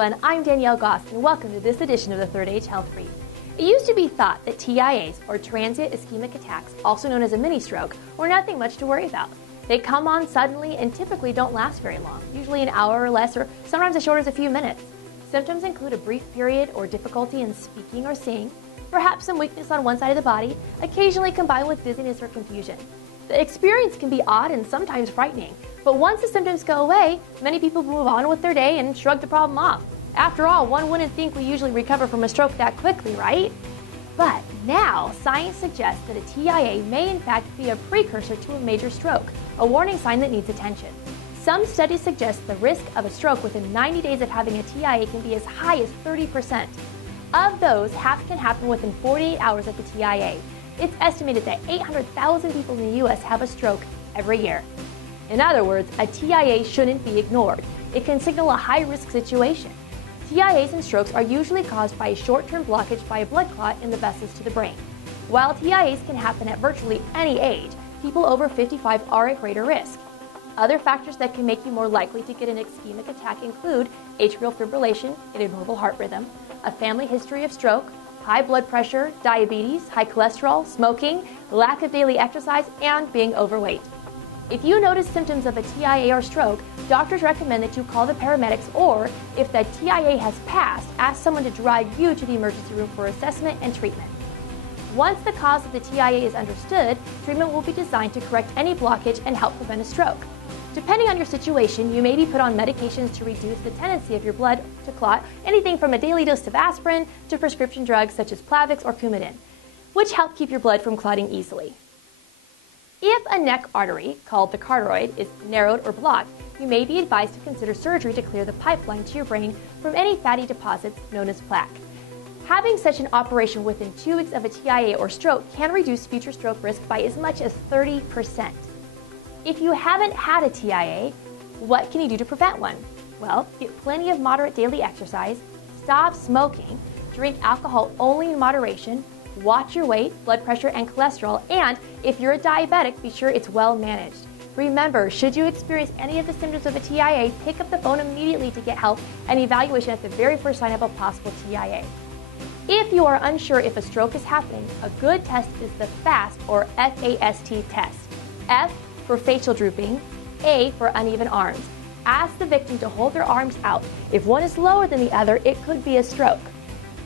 everyone, I'm Danielle Goss, and welcome to this edition of the Third Age Health Brief. It used to be thought that TIAs, or transient ischemic attacks, also known as a mini-stroke, were nothing much to worry about. They come on suddenly and typically don't last very long, usually an hour or less, or sometimes as short as a few minutes. Symptoms include a brief period or difficulty in speaking or seeing, perhaps some weakness on one side of the body, occasionally combined with dizziness or confusion. The experience can be odd and sometimes frightening, but once the symptoms go away, many people move on with their day and shrug the problem off. After all, one wouldn't think we usually recover from a stroke that quickly, right? But now, science suggests that a TIA may in fact be a precursor to a major stroke, a warning sign that needs attention. Some studies suggest the risk of a stroke within 90 days of having a TIA can be as high as 30%. Of those, half can happen within 48 hours of the TIA. It's estimated that 800,000 people in the U.S. have a stroke every year. In other words, a TIA shouldn't be ignored. It can signal a high-risk situation. TIAs and strokes are usually caused by a short-term blockage by a blood clot in the vessels to the brain. While TIAs can happen at virtually any age, people over 55 are at greater risk. Other factors that can make you more likely to get an ischemic attack include atrial fibrillation, an abnormal heart rhythm, a family history of stroke, high blood pressure, diabetes, high cholesterol, smoking, lack of daily exercise, and being overweight. If you notice symptoms of a TIA or stroke, doctors recommend that you call the paramedics, or if the TIA has passed, ask someone to drive you to the emergency room for assessment and treatment. Once the cause of the TIA is understood, treatment will be designed to correct any blockage and help prevent a stroke. Depending on your situation, you may be put on medications to reduce the tendency of your blood to clot, anything from a daily dose of aspirin to prescription drugs such as Plavix or Coumadin, which help keep your blood from clotting easily. If a neck artery, called the carotid, is narrowed or blocked, you may be advised to consider surgery to clear the pipeline to your brain from any fatty deposits known as plaque. Having such an operation within 2 weeks of a TIA or stroke can reduce future stroke risk by as much as 30%. If you haven't had a TIA, what can you do to prevent one? Well, get plenty of moderate daily exercise, stop smoking, drink alcohol only in moderation, watch your weight, blood pressure, and cholesterol, and if you're a diabetic, be sure it's well managed. Remember, should you experience any of the symptoms of a TIA, pick up the phone immediately to get help and evaluation at the very first sign of a possible TIA. If you are unsure if a stroke is happening, a good test is the FAST or F-A-S-T test. F for facial drooping, A for uneven arms. Ask the victim to hold their arms out. If one is lower than the other, it could be a stroke.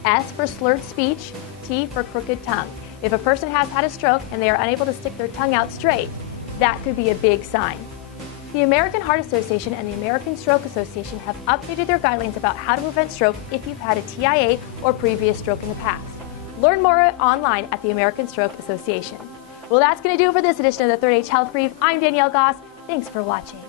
S for slurred speech, T for crooked tongue. If a person has had a stroke and they are unable to stick their tongue out straight, that could be a big sign. The American Heart Association and the American Stroke Association have updated their guidelines about how to prevent stroke if you've had a TIA or previous stroke in the past. Learn more online at the American Stroke Association. Well, that's going to do it for this edition of the Third Age Health Brief. I'm Danielle Goss. Thanks for watching.